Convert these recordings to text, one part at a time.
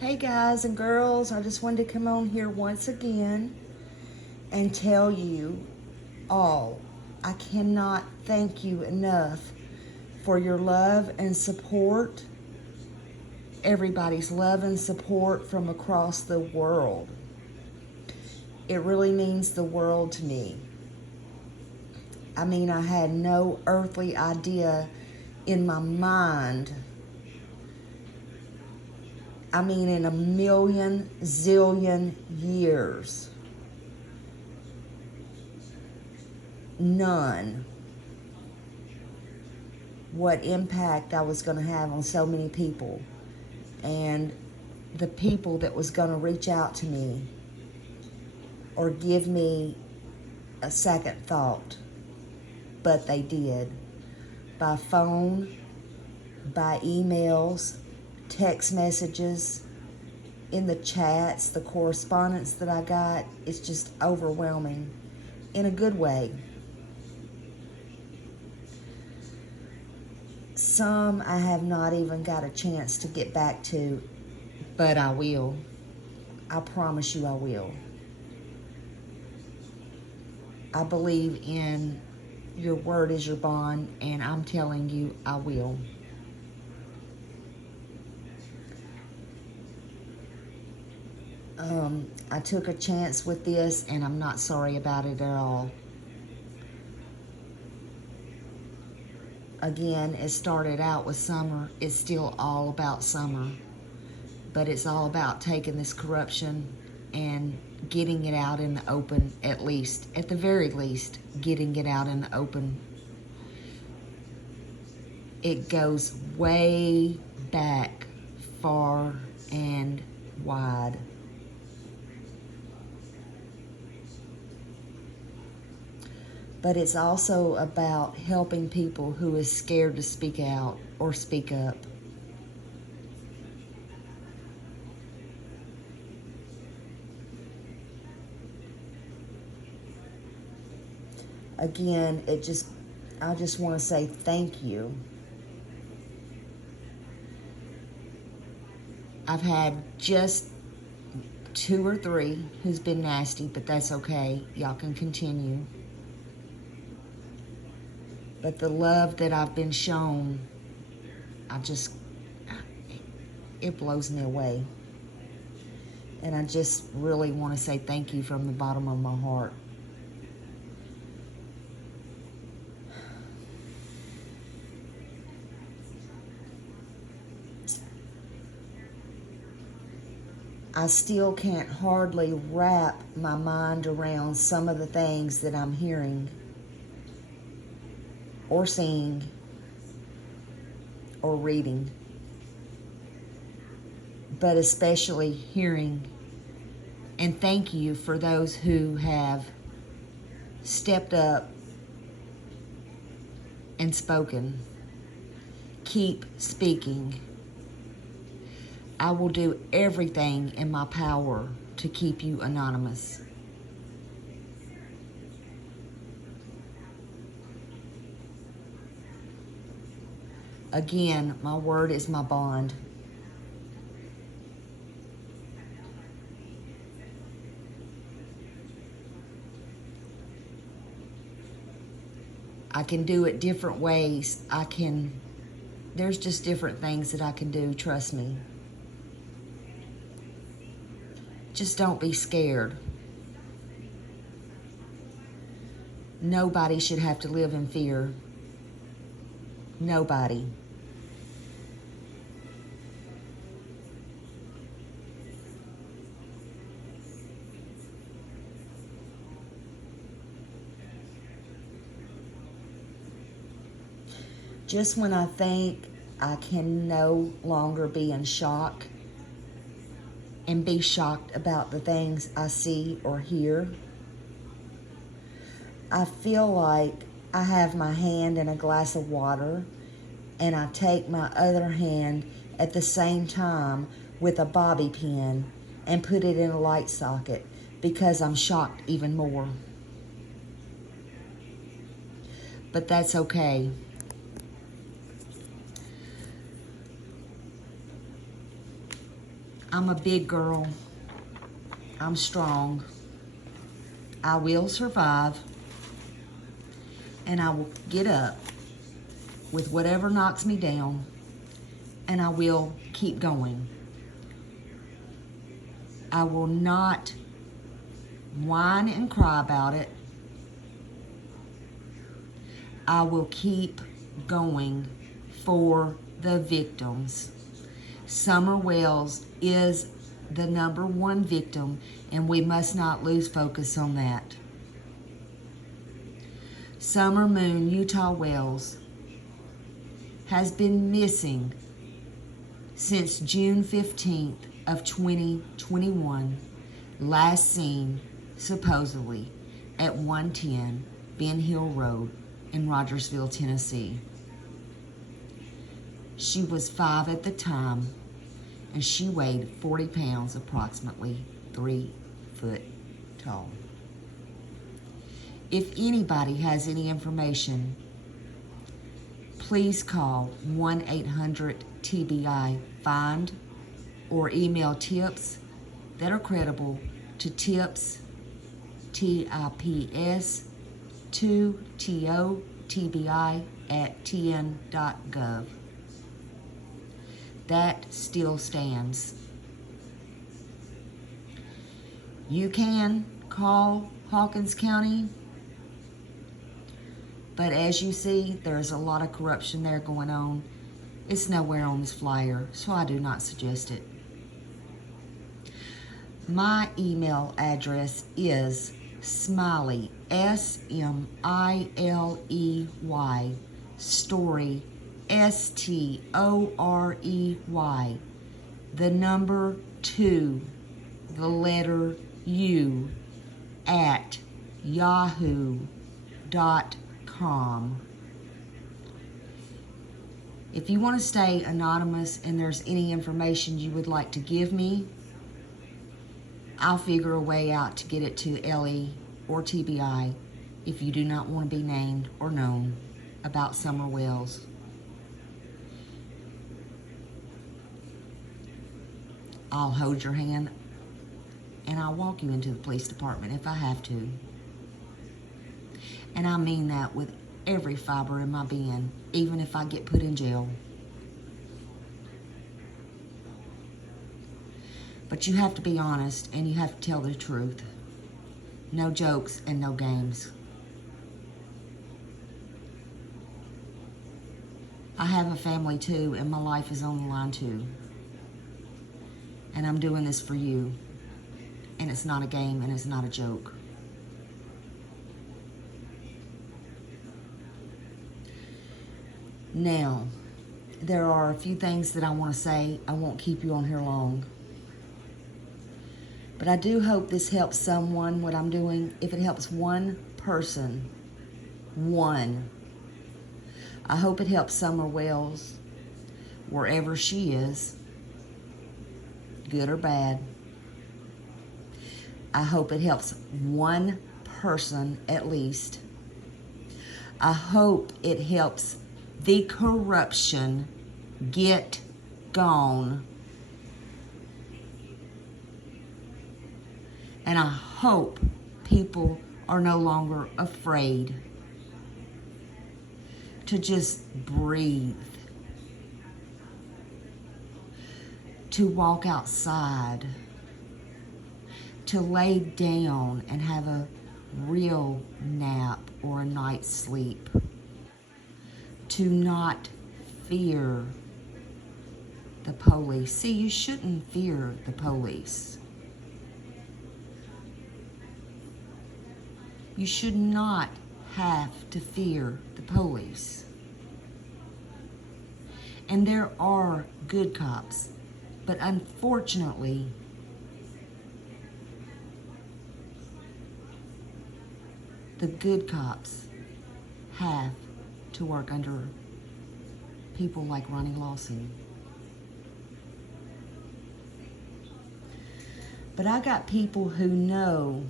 Hey guys and girls, I just wanted to come on here once again and tell you all, I cannot thank you enough for your love and support, everybody's love and support from across the world. It really means the world to me. I mean, I had no earthly idea in my mind, in a million zillion years, none, what impact I was going to have on so many people, and the people that was going to reach out to me or give me a second thought. But they did. By phone, by emails, text messages, in the chats, the correspondence that I got. It's just overwhelming in a good way. Some I have not even got a chance to get back to, but I will. I promise you I will. I believe in your word is your bond, and I'm telling you I will. I took a chance with this, and I'm not sorry about it at all. Again, it started out with summer. It's still all about summer. But it's all about taking this corruption and getting it out in the open, at the very least, getting it out in the open. It goes way back, far and wide. But it's also about helping people who is scared to speak out or speak up. Again, I just want to say thank you. I've had just 2 or 3 who's been nasty, but that's okay. Y'all can continue. But the love that I've been shown, it blows me away. And I just really want to say thank you from the bottom of my heart. I still can't hardly wrap my mind around some of the things that I'm hearing or seeing or reading, but especially hearing. And thank you for those who have stepped up and spoken. Keep speaking. I will do everything in my power to keep you anonymous. Again, my word is my bond. I can do it different ways. There's just different things that I can do, trust me. Just don't be scared. Nobody should have to live in fear. Nobody. Just when I think I can no longer be in shock and be shocked about the things I see or hear, I feel like I have my hand in a glass of water and I take my other hand at the same time with a bobby pin and put it in a light socket because I'm shocked even more. But that's okay. I'm a big girl. I'm strong. I will survive. And I will get up with whatever knocks me down. And I will keep going. I will not whine and cry about it. I will keep going for the victims. Summer Wells is the #1 victim, and we must not lose focus on that. Summer Moon Utah Wells has been missing since June 15th of 2021, last seen supposedly at 110 Ben Hill Road in Rogersville, Tennessee. She was 5 at the time, and she weighed 40 pounds, approximately 3 foot tall. If anybody has any information, please call 1-800-TBI-FIND or email tips that are credible to tips, TIPS, to TOTBI@tn.gov. That still stands. You can call Hawkins County, but as you see, there's a lot of corruption there going on. It's nowhere on this flyer, so I do not suggest it. My email address is Smiley, SMILEY, story, STOREY, the number 2, the letter U, at yahoo.com. If you want to stay anonymous and there's any information you would like to give me, I'll figure a way out to get it to Ellie or TBI if you do not want to be named or known about Summer Wells. I'll hold your hand and I'll walk you into the police department if I have to. And I mean that with every fiber in my being, even if I get put in jail. But you have to be honest and you have to tell the truth. No jokes and no games. I have a family too, and my life is on the line too. And I'm doing this for you. And it's not a game and it's not a joke. Now, there are a few things that I want to say. I won't keep you on here long. But I do hope this helps someone, what I'm doing. If it helps one person, one. I hope it helps Summer Wells, wherever she is, good or bad. I hope it helps one person at least. I hope it helps the corruption get gone. And I hope people are no longer afraid to just breathe, to walk outside, to lay down and have a real nap or a night's sleep, to not fear the police. See, you shouldn't fear the police. You should not have to fear the police. And there are good cops, but unfortunately, the good cops have to work under people like Ronnie Lawson. But I got people who know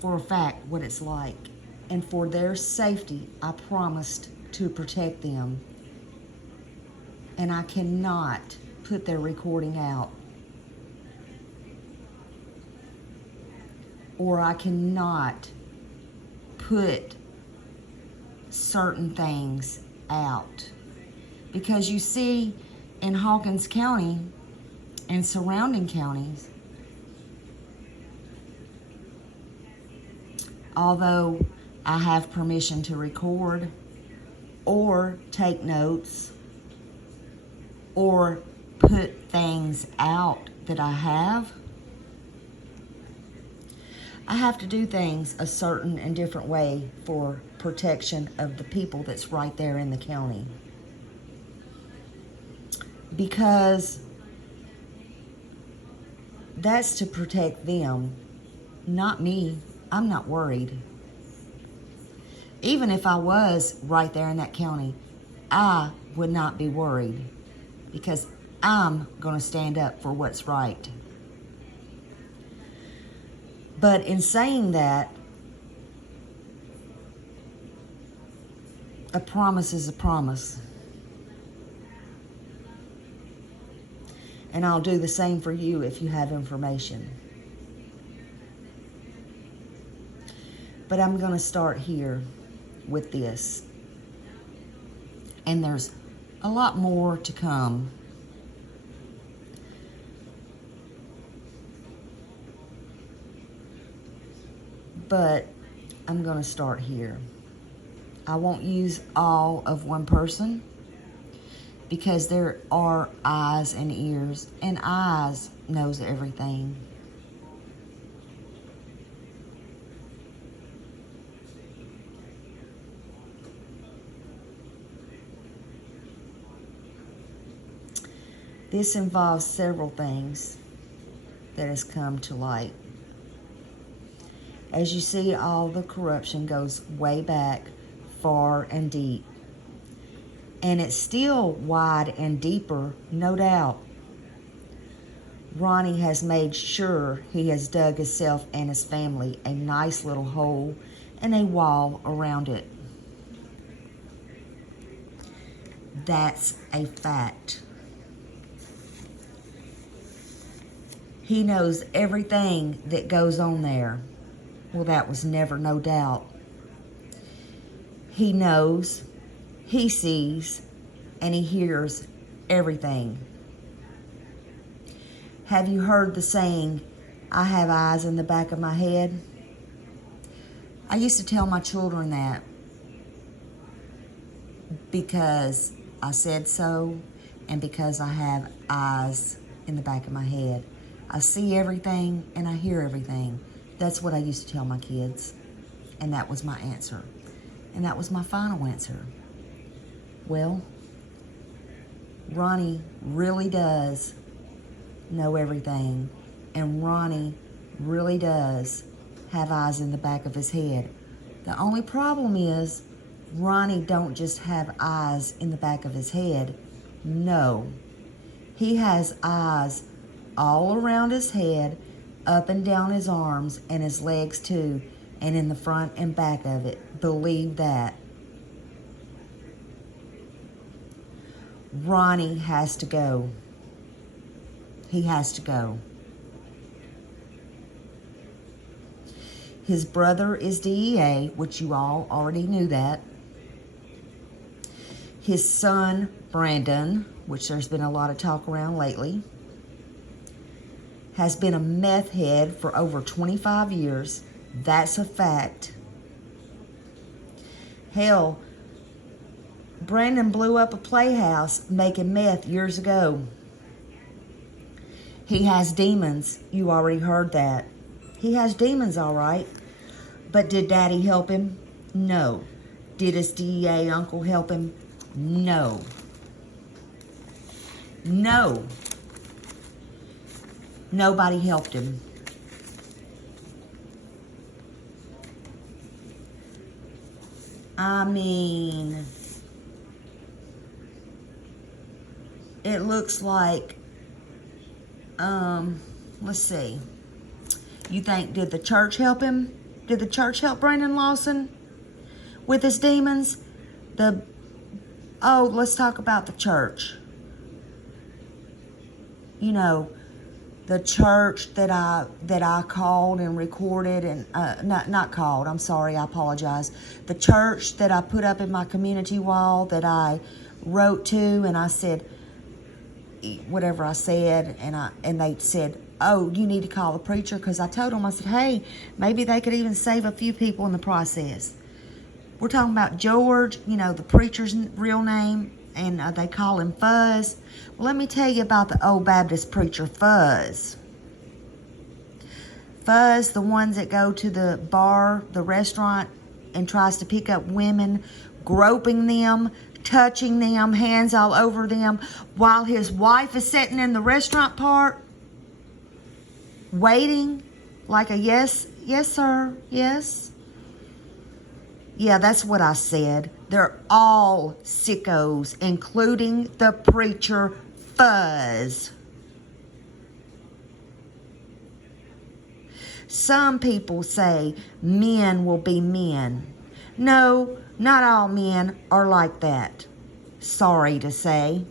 for a fact what it's like, and for their safety, I promised to protect them. and I cannot put their recording out. Or I cannot put certain things out. Because you see, in Hawkins County and surrounding counties, although I have permission to record or take notes or put things out that I have to do things a certain and different way for protection of the people that's right there in the county. Because that's to protect them, not me. I'm not worried. Even if I was right there in that county, I would not be worried because I'm going to stand up for what's right. But in saying that, a promise is a promise. And I'll do the same for you if you have information. But I'm going to start here with this. And there's a lot more to come. But I'm going to start here. I won't use all of one person because there are eyes and ears, and eyes knows everything. This involves several things that has come to light. As you see, all the corruption goes way back, far and deep. And it's still wide and deeper, no doubt. Ronnie has made sure he has dug himself and his family a nice little hole and a wall around it. That's a fact. He knows everything that goes on there. Well, that was never no doubt. He knows, he sees, and he hears everything. Have you heard the saying, I have eyes in the back of my head? I used to tell my children that because I said so and because I have eyes in the back of my head. I see everything and I hear everything. That's what I used to tell my kids. And that was my answer. And that was my final answer. Well, Ronnie really does know everything. And Ronnie really does have eyes in the back of his head. The only problem is Ronnie don't just have eyes in the back of his head. No. He has eyes all around his head, up and down his arms, and his legs too, and in the front and back of it. Believe that. Ronnie has to go. He has to go. His brother is DEA, which you all already knew that. His son, Brandon, which there's been a lot of talk around lately, has been a meth head for over 25 years. That's a fact. Hell, Brandon blew up a playhouse making meth years ago. He has demons. You already heard that. He has demons, all right. But did Daddy help him? No. Did his DEA uncle help him? No. No. Nobody helped him. I mean, it looks like, let's see. You think, did the church help him? Did the church help Brandon Lawson with his demons? Let's talk about the church. you know, the church that I called and recorded and not called, I'm sorry, I apologize. The church that I put up in my community wall that I wrote to, and I said whatever I said, and they said, "Oh, you need to call the preacher," because I told them, I said, "Hey, maybe they could even save a few people in the process." We're talking about George, you know, the preacher's real name, and they call him Fuzz. Well, let me tell you about the old Baptist preacher Fuzz. Fuzz, the ones that go to the bar, the restaurant, and tries to pick up women, groping them, touching them, hands all over them, while his wife is sitting in the restaurant part, waiting like a yes sir, yes. Yeah, that's what I said. They're all sickos, including the preacher Fuzz. Some people say men will be men. No, not all men are like that. Sorry to say.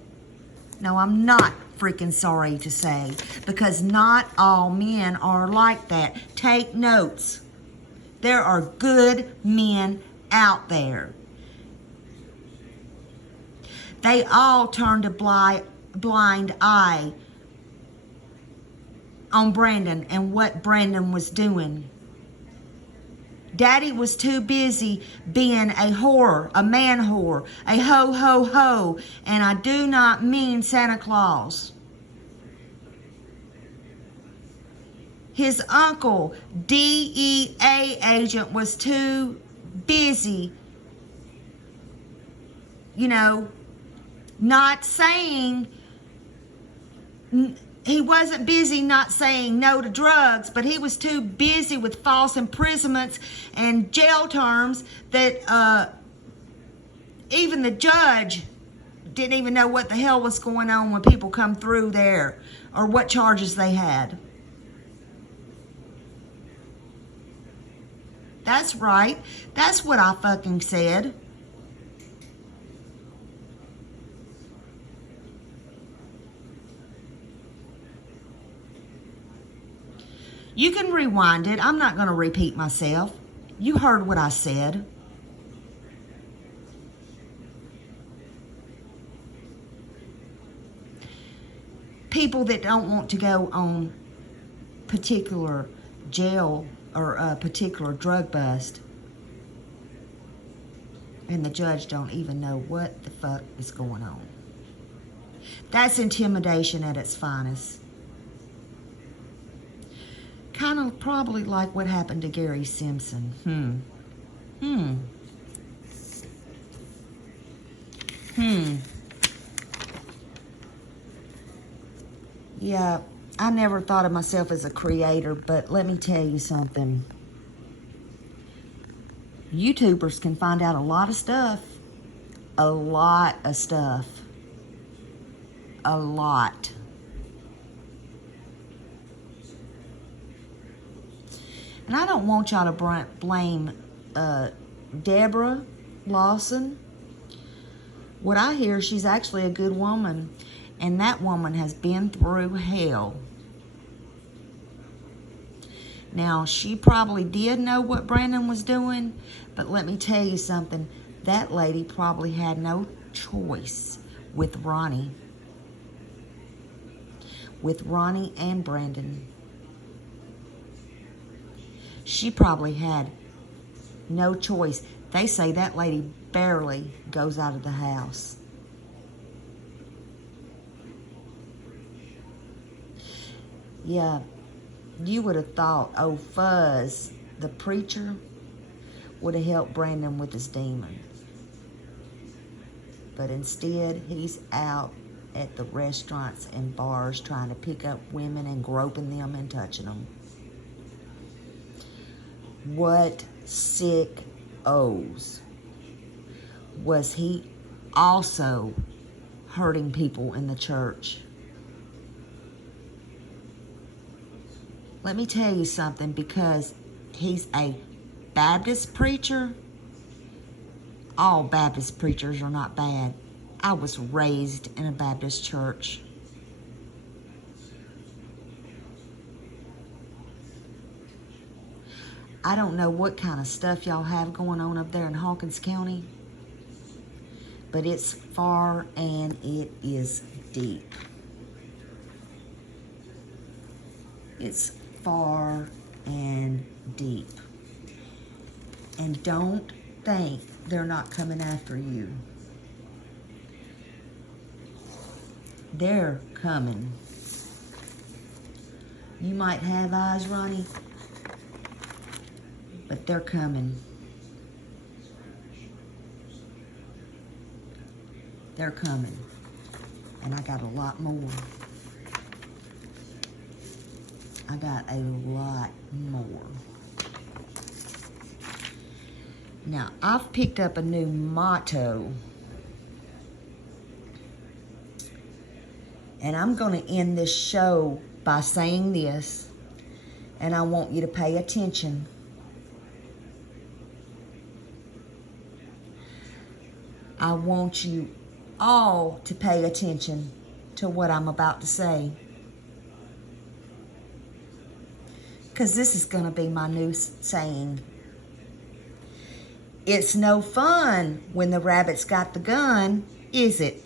No, I'm not freaking sorry to say, because not all men are like that. Take notes. There are good men out there. They all turned a blind eye on Brandon and what Brandon was doing. Daddy was too busy being a whore, a man whore, a ho, and I do not mean Santa Claus. His uncle, DEA agent, was too busy, you know, not saying, he wasn't busy not saying no to drugs, but he was too busy with false imprisonments and jail terms that even the judge didn't even know what the hell was going on when people come through there or what charges they had. That's right. That's what I fucking said. You can rewind it. I'm not going to repeat myself. You heard what I said. People that don't want to go on particular jail or a particular drug bust, and the judge don't even know what the fuck is going on. That's intimidation at its finest. Kind of probably like what happened to Gary Simpson. Yeah, I never thought of myself as a creator, but let me tell you something. YouTubers can find out a lot of stuff. A lot of stuff. A lot. And I don't want y'all to blame Deborah Lawson. What I hear, she's actually a good woman. And that woman has been through hell. Now, she probably did know what Brandon was doing, but let me tell you something. That lady probably had no choice with Ronnie. With Ronnie and Brandon. She probably had no choice. They say that lady barely goes out of the house. Yeah, you would have thought, oh, Fuzz, the preacher, would have helped Brandon with his demons. But instead, he's out at the restaurants and bars trying to pick up women and groping them and touching them. What sick O's was he also hurting people in the church? Let me tell you something, because he's a Baptist preacher. All Baptist preachers are not bad. I was raised in a Baptist church. I don't know what kind of stuff y'all have going on up there in Hawkins County, but it's far and it is deep. It's far and deep. And don't think they're not coming after you. They're coming. You might have eyes, Ronnie, but they're coming. They're coming. And I got a lot more. I got a lot more. Now, I've picked up a new motto. And I'm going to end this show by saying this. And I want you to pay attention. I want you all to pay attention to what I'm about to say. Because this is going to be my new saying. It's no fun when the rabbit's got the gun, is it?